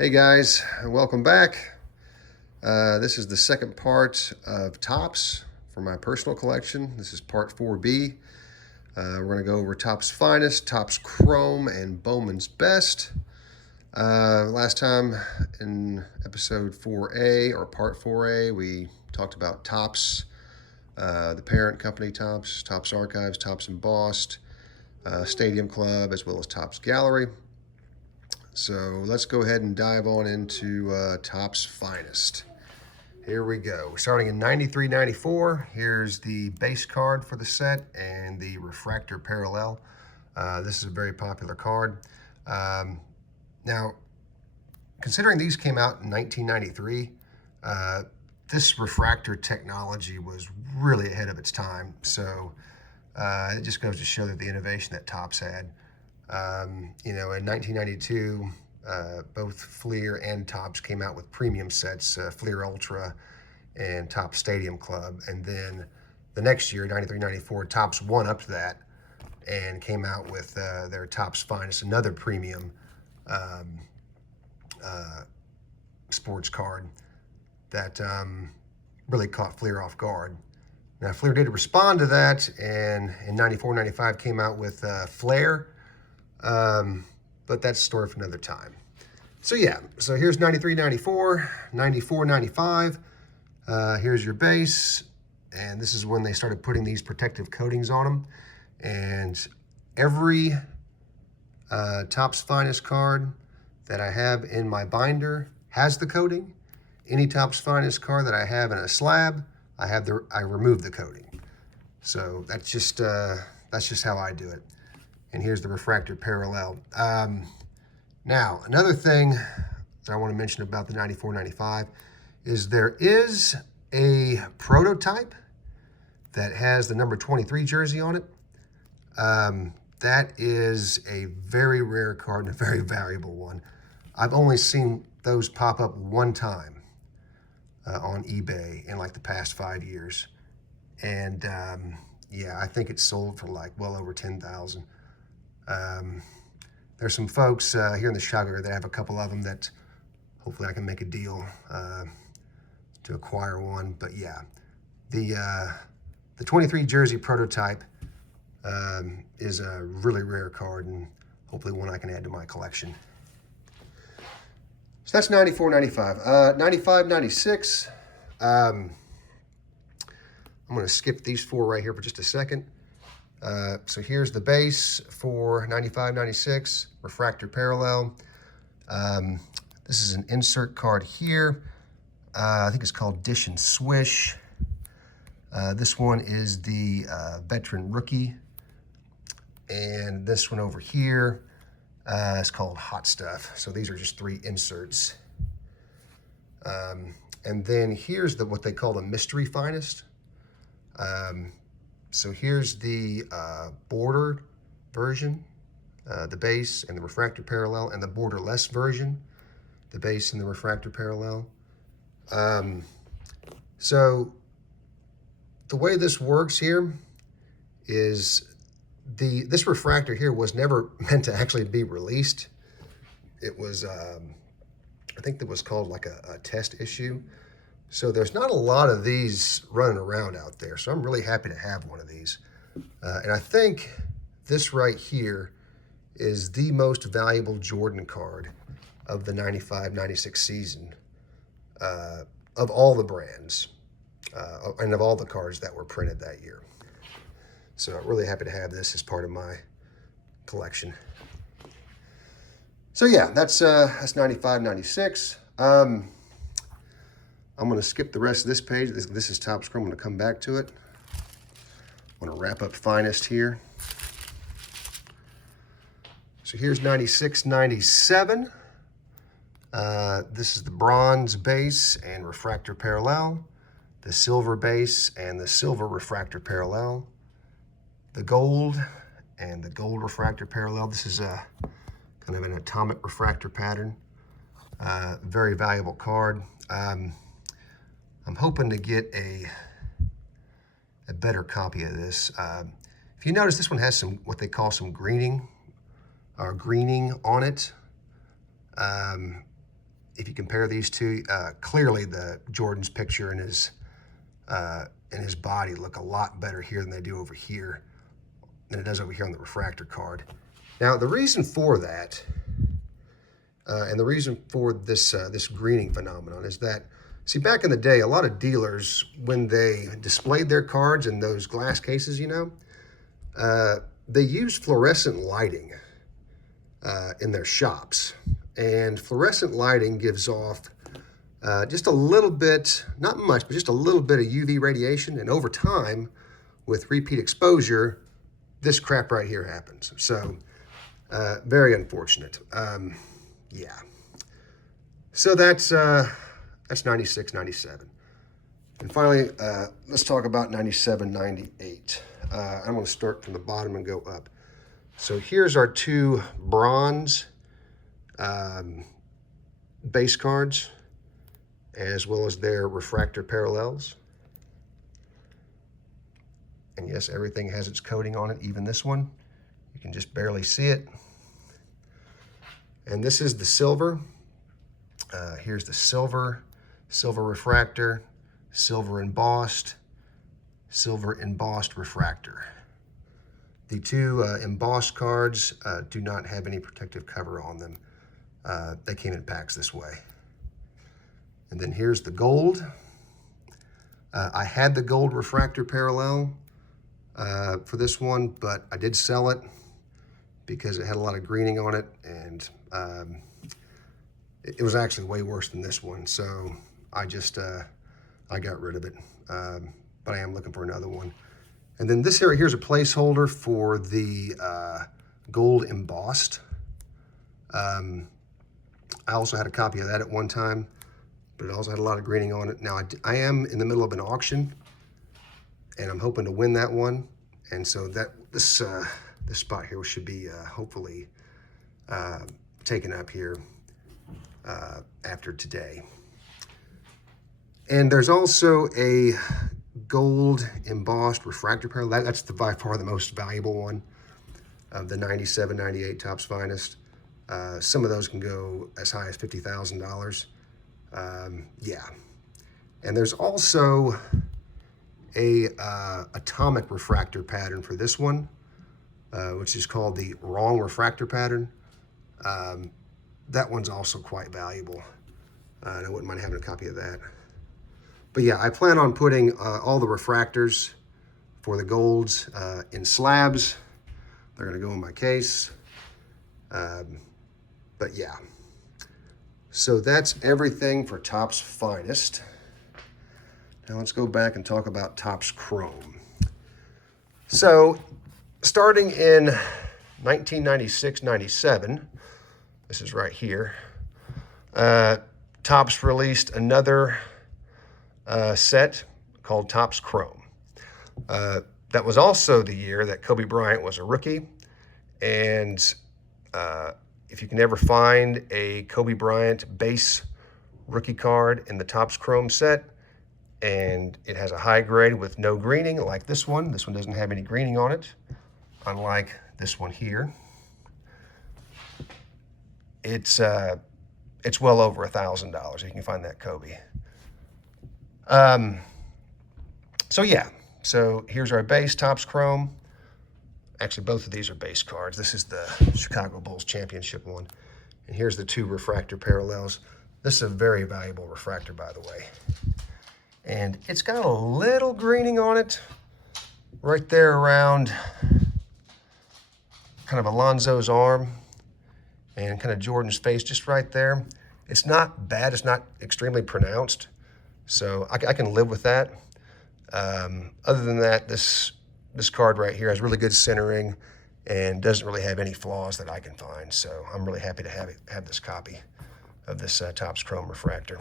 Hey guys, welcome back. This is the second part of Topps for my personal collection. This is part 4B. We're going to go over Topps Finest, Topps Chrome, and Bowman's Best. Last time in episode 4A, or part 4A, we talked about Topps, the parent company Topps, Topps Archives, Topps Embossed, Stadium Club, as well as Topps Gallery. So let's go ahead and dive on into Topps Finest. Here we go. Starting in 93-94, here's the base card for the set and the refractor parallel. This is a very popular card. Now, considering these came out in 1993, this refractor technology was really ahead of its time. So it just goes to show that the innovation that Topps had. In 1992, both Fleer and Topps came out with premium sets, Fleer Ultra and Topps Stadium Club. And then the next year, 93-94, Topps one-upped that and came out with their Topps Finest, another premium sports card that really caught Fleer off guard. Now, Fleer did respond to that, and in 94-95 came out with Flair. But that's a story for another time. So yeah, so here's 93-94, 94-95. Here's your base, and this is when they started putting these protective coatings on them. And every Topps Finest card that I have in my binder has the coating. Any Topps Finest card that I have in a slab, I remove the coating. So that's just how I do it. And here's the refractor parallel. Now, another thing that I want to mention about the 94-95 is there is a prototype that has the number 23 jersey on it. That is a very rare card and a very valuable one. I've only seen those pop up one time on eBay in like the past 5 years. And yeah, I think it's sold for like well over 10,000. There's some folks here in the Chicago area that have a couple of them that hopefully I can make a deal to acquire one. But yeah, the 23 jersey prototype is a really rare card and hopefully one I can add to my collection. So that's 94-95. 95-96. I'm going to skip these four right here for just a second. So here's the base for 95-96, refractor parallel. This is an insert card here. I think it's called Dish and Swish. This one is the veteran rookie. And this one over here is called Hot Stuff. So these are just three inserts. And then here's what they call the mystery finest. So here's the bordered version, the base and the refractor parallel, and the borderless version, the base and the refractor parallel. So the way this works here is this refractor here was never meant to actually be released. It was, I think that was called like a test issue. So there's not a lot of these running around out there. So I'm really happy to have one of these. And I think this right here is the most valuable Jordan card of the 95-96 season of all the brands and of all the cards that were printed that year. So I'm really happy to have this as part of my collection. So yeah, that's 95-96. I'm going to skip the rest of this page. This is Topps Chrome. I'm going to come back to it. I'm going to wrap up Finest here. So here's 96-97. This is the bronze base and refractor parallel, the silver base and the silver refractor parallel, the gold and the gold refractor parallel. This is a kind of an atomic refractor pattern. Very valuable card. I'm hoping to get a better copy of this. If you notice, this one has some, what they call some greening on it. if you compare these two, clearly the Jordan's picture and his body look a lot better here than they do over here, than it does over here on the refractor card. Now, the reason for that, and the reason for this this greening phenomenon is that, see, back in the day, a lot of dealers, when they displayed their cards in those glass cases, you know, they used fluorescent lighting in their shops. And fluorescent lighting gives off just a little bit, not much, but just a little bit of UV radiation. And over time, with repeat exposure, this crap right here happens. So very unfortunate. Yeah. So that's 96, 97. And finally, let's talk about 97, 98. I'm going to start from the bottom and go up. So here's our two bronze base cards, as well as their refractor parallels. And yes, everything has its coating on it, even this one. You can just barely see it. And this is the silver. Here's the silver refractor, silver embossed refractor. The two embossed cards do not have any protective cover on them. They came in packs this way. And then here's the gold. I had the gold refractor parallel for this one, but I did sell it because it had a lot of greening on it, and it was actually way worse than this one. So I just, I got rid of it, but I am looking for another one. And then this area here's a placeholder for the gold embossed. I also had a copy of that at one time, but it also had a lot of greening on it. Now I am in the middle of an auction, and I'm hoping to win that one. And so that this spot here should be hopefully taken up here after today. And there's also a gold embossed refractor parallel. That's by far the most valuable one of the 97, 98 Topps Finest. Some of those can go as high as $50,000. Yeah. And there's also a atomic refractor pattern for this one, which is called the wrong refractor pattern. That one's also quite valuable. And I wouldn't mind having a copy of that. But yeah, I plan on putting all the refractors for the golds in slabs. They're gonna go in my case. But yeah, so that's everything for Topps Finest. Now let's go back and talk about Topps Chrome. So starting in 1996-97, this is right here, Topps released another set called Topps Chrome. That was also the year that Kobe Bryant was a rookie. And if you can ever find a Kobe Bryant base rookie card in the Topps Chrome set, and it has a high grade with no greening like this one doesn't have any greening on it, unlike this one here. It's well over $1,000 if you can find that Kobe. So yeah, so here's our base Topps Chrome. Actually, both of these are base cards. This is the Chicago Bulls championship one. And here's the two refractor parallels. This is a very valuable refractor, by the way. And it's got a little greening on it right there around kind of Alonzo's arm and kind of Jordan's face just right there. It's not bad. It's not extremely pronounced. So I can live with that. Other than that, this card right here has really good centering and doesn't really have any flaws that I can find. So I'm really happy to have this copy of this Topps Chrome refractor.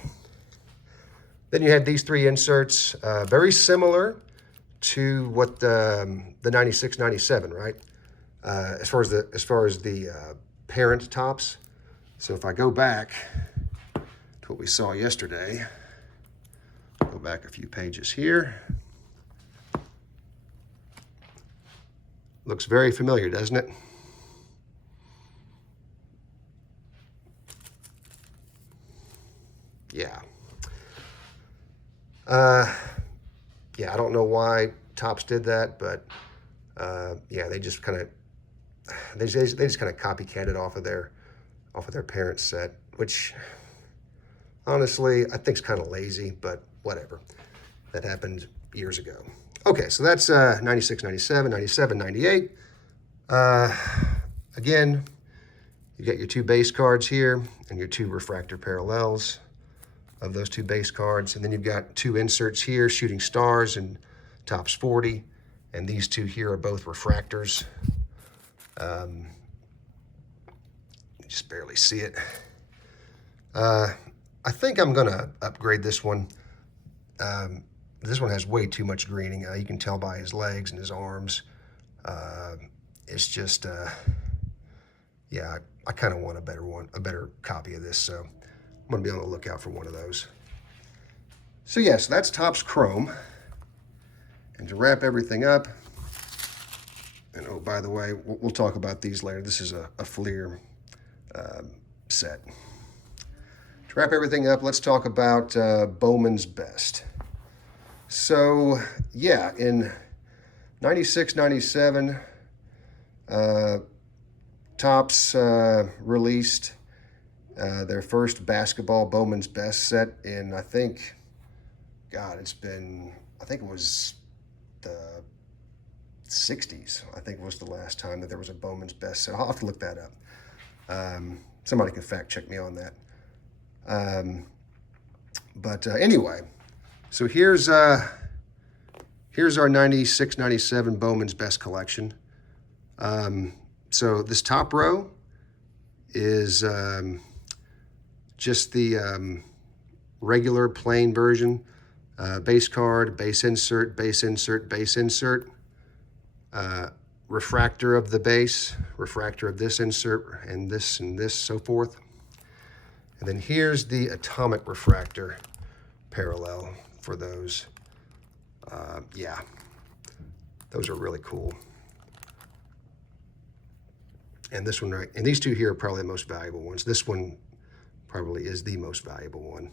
Then you had these three inserts, very similar to what the 96-97, right? As far as the parent Topps. So if I go back to what we saw yesterday, go back a few pages here. Looks very familiar, doesn't it? Let's yeah. Yeah, I don't know why Topps did that, but yeah, they just kind of they just kind of copycatted off of their parent set, which honestly I think is kind of lazy, but whatever. That happened years ago. Okay, so that's 96, 97, 97, 98. Again, you got your two base cards here and your two refractor parallels of those two base cards. And then you've got two inserts here, Shooting Stars and Topps 40. And these two here are both refractors. You just barely see it. I think I'm gonna upgrade this one. This one has way too much greening. You can tell by his legs and his arms. It's just, yeah, I kind of want a better copy of this. So I'm gonna be on the lookout for one of those. So yeah, so that's Topps Chrome. And to wrap everything up, and oh, by the way, we'll talk about these later. This is a Fleer set. To wrap everything up, let's talk about Bowman's Best. So yeah, in 96, 97, Topps released their first basketball Bowman's Best set in, I think, God, I think it was the 60s, I think was the last time that there was a Bowman's Best set. I'll have to look that up. Somebody can fact check me on that. Anyway, so here's our 96, 97 Bowman's Best collection. So this top row is just the regular plain version. Base card, base insert, base insert, base insert. Refractor of the base, refractor of this insert, and this, so forth. And then here's the atomic refractor parallel for those. Yeah, those are really cool. And this one, right, and these two here are probably the most valuable ones. This one probably is the most valuable one.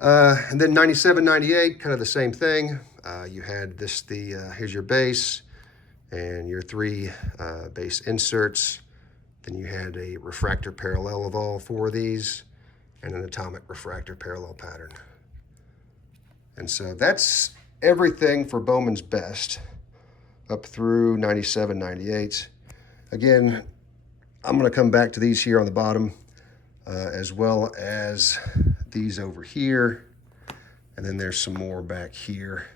And then 97, 98, kind of the same thing. You had this, here's your base and your three base inserts. Then you had a refractor parallel of all four of these and an atomic refractor parallel pattern. And so that's everything for Bowman's Best up through 97, 98. Again, I'm going to come back to these here on the bottom, as well as these over here. And then there's some more back here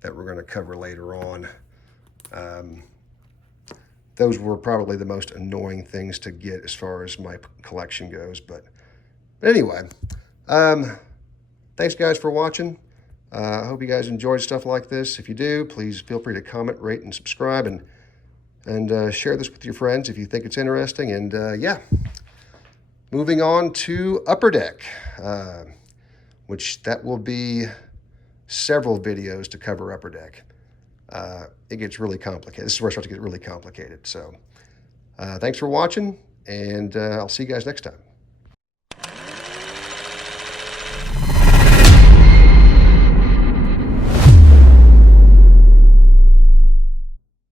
that we're going to cover later on. Those were probably the most annoying things to get as far as my collection goes. But anyway, thanks guys for watching. I hope you guys enjoyed stuff like this. If you do, please feel free to comment, rate, and subscribe, and share this with your friends if you think it's interesting. And yeah, moving on to Upper Deck, which that will be several videos to cover Upper Deck. It gets really complicated. This is where it starts to get really complicated. So thanks for watching, and I'll see you guys next time.